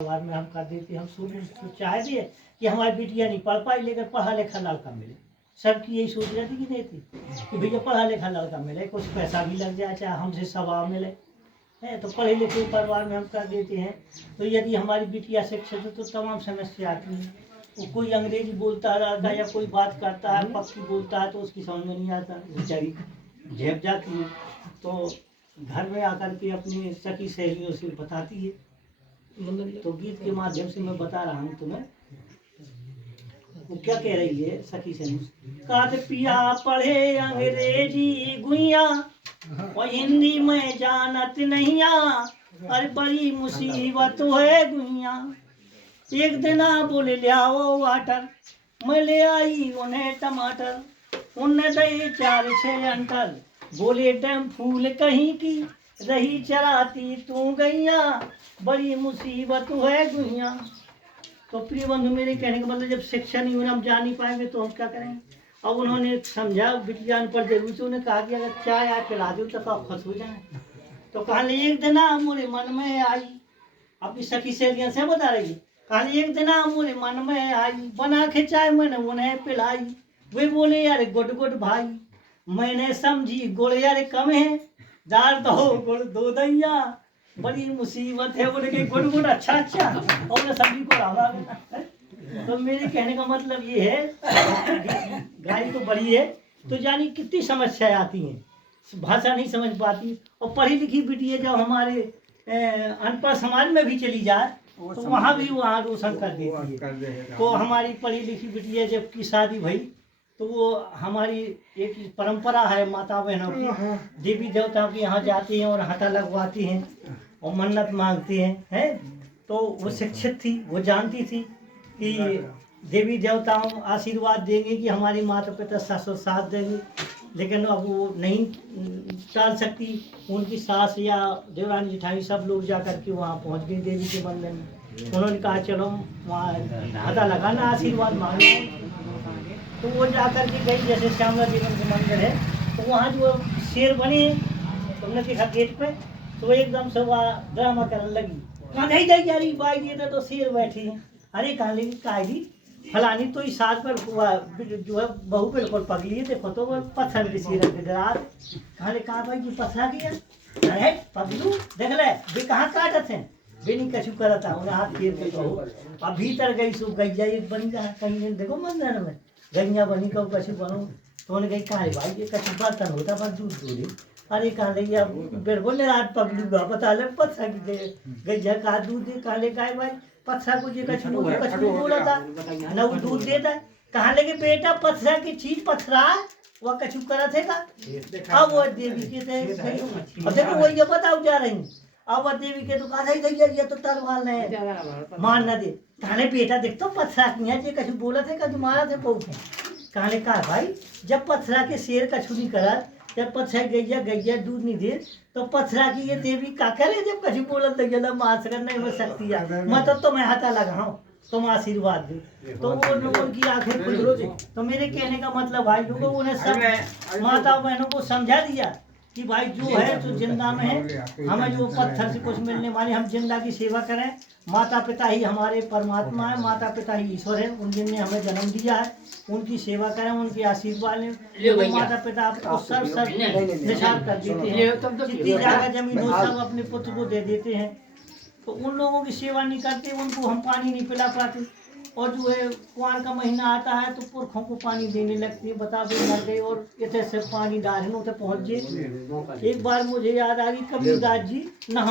बाद में हम कर देते, हम चाह दिए कि हमारी बिटिया नहीं पढ़ पाई, लेकिन पढ़ा लिखा लड़का मिले। सबकी यही सोच रहती कि नहीं थी कि भैया पढ़ा लिखा लड़का मिले, कुछ पैसा भी लग जाए, चाहे हमसे स्वभाव मिले है, तो पढ़े लिखे परिवार में हम कर देते हैं। तो यदि हमारी बिटिया शिक्षित है तो तमाम समस्या आती है। वो कोई अंग्रेजी बोलता रहता है या कोई बात करता है पक्की बोलता है तो उसकी समझ में नहीं आता, बेचारी झेप जाती है। तो घर में आकर के अपनी सखी सहेलियों से बताती है। तो गीत के माध्यम से मैं बता रहा हूँ तुम्हें वो क्या कह रही है सखी से। कात पिया पढ़े अंग्रेजी गुइया और हिंदी में जानत नहीं, अरे बड़ी मुसीबत है गुइया। एक दिन बोले ले आओ वाटर, मैं ले आई उन्हें टमाटर, उन्हें दे 4-6 अंटर, बोले डैम फूल कहीं की रही चराती तू गैया, बड़ी मुसीबत है गुइया। तो प्रिय बंधु मेरे कहने का मतलब जब शिक्षा नहीं होना हम जान नहीं पाएंगे तो हम क्या करेंगे। अब उन्होंने समझा विज्ञान पर जरूर से उन्हें कहा कि अगर चाय आप पिला दो तो आप खुश हो जाए। तो कहानी एक दिन मोरे मन में आई, अपनी सखी सहेलियां से बता रही है, कहानी एक दिन मोरे मन में आई, बना के चाय मैंने उन्हें पिलाई, वे बोले यार गुड गुड भाई, मैंने समझी गुड़ यार कम है, दाल दो गुड़ दो दैया, बड़ी मुसीबत है। बोले कि गुड़ गुड़ अच्छा अच्छा और मैं सब्जी को रहा। तो मेरे कहने का मतलब ये है गाय तो बड़ी है तो जानी कितनी समस्याएं आती हैं, भाषा नहीं समझ पाती। और पढ़ी लिखी बिटिया जब हमारे अनपढ़ समाज में भी चली जाए तो वहाँ भी वहाँ रोशन कर देती है। तो हमारी पढ़ी लिखी बिटिया जब की शादी भई तो वो हमारी एक परंपरा है माता बहनों की, देवी देवताओं के यहाँ जाती हैं और हटा लगवाती हैं और मन्नत मांगती हैं। तो वो शिक्षित थी, वो जानती थी कि देवी देवताओं आशीर्वाद देंगे कि हमारी माता पिता ससुर साथ देंगे, लेकिन अब वो नहीं टाल सकती। उनकी सास या देवरानी जेठानी सब लोग जा कर के वहाँ पहुँच गए देवी के मंदिर में। उन्होंने कहा चलो वहाँ हाथा लगाना आशीर्वाद मांगना। तो वो जा कर के गई, जैसे श्यामला देवी के मंदिर है तो वहाँ जो शेर बने तुमने देखा गेट पे, तो एकदम से वह ड्रामा करने लगी, कहाँ नहीं जाई जा रही बाई ये तो शेर बैठी है। अरे कहाँ लेगी कायदी फलानी तो इस साथ पर जो है बहू बिल्कुल पगली है, देखो तो वो पत्थर के शेर के डरा। अरे कहाँ भाई जी पथरा गया, अरे पगलू देख ले वे कहाँ काटत हैं, वे नहीं कछु करता उन्हें हाथ फेर के कहो। अब भीतर गई सो गैया एक बनी कहीं देखो मंदिर में गैया बनी कहो कछु बनो। तो उन्हें कही कहा भाई ये कछु बर्तन होता पर दूध दूध। अरे कहाँ ले बिल्कुल ने रात पगलू बता ले पत्थर की गैया कहा दूध दे, कहाँ ले गाय भाई पत्थर को कछु बोला था न वो दूध देता है। कहाँ लेके बेटा पत्थरा की चीज पत्थरा वह कछु करा थे का। अब वो देवी के थे अब देखो वो ये बताओ जा रही, अब वह देवी के तो कहा ये तो तलवार ने मार न दे। कहाले बेटा देख तो पत्थरा की है कछु बोला थे कछु मारा थे पौधे। कहाले कहा भाई जब पत्थरा के शेर कछु नहीं करा, जब पत्थर गैया दूध नहीं दे तो पत्थरा की ये देवी का करे जब कछु बोलत लगे मार सकत नहीं हो सकती है मतलब तो मैं हाथा लगाऊं तुम आशीर्वाद दे। तो वो लोगों की आंखें खुल। तो मेरे कहने का मतलब भाई लोगों उन्हें सब माता बहनों को समझा दिया कि भाई जो है जो जिंदा में है, हमें जो पत्थर से कुछ मिलने वाले हम जिंदा की सेवा करें। माता पिता ही हमारे परमात्मा है, माता पिता ही ईश्वर है, उन जिनने हमें जन्म दिया है उनकी सेवा करें, उनके आशीर्वाद लें। माता पिता आपको सब निशान कर देते हैं, जितनी जगह जमीन हो सब अपने पुत्र को दे देते हैं। तो उन लोगों की सेवा नहीं करते, उनको हम पानी नहीं पिला पाते। और जो है कुआर का महीना आता है तो पुरखों को पानी देने लगती है, बता दे मर गए और इतने से पानी डालने उसे पहुँच गए। एक बार मुझे याद आ गई कबीरदास जी न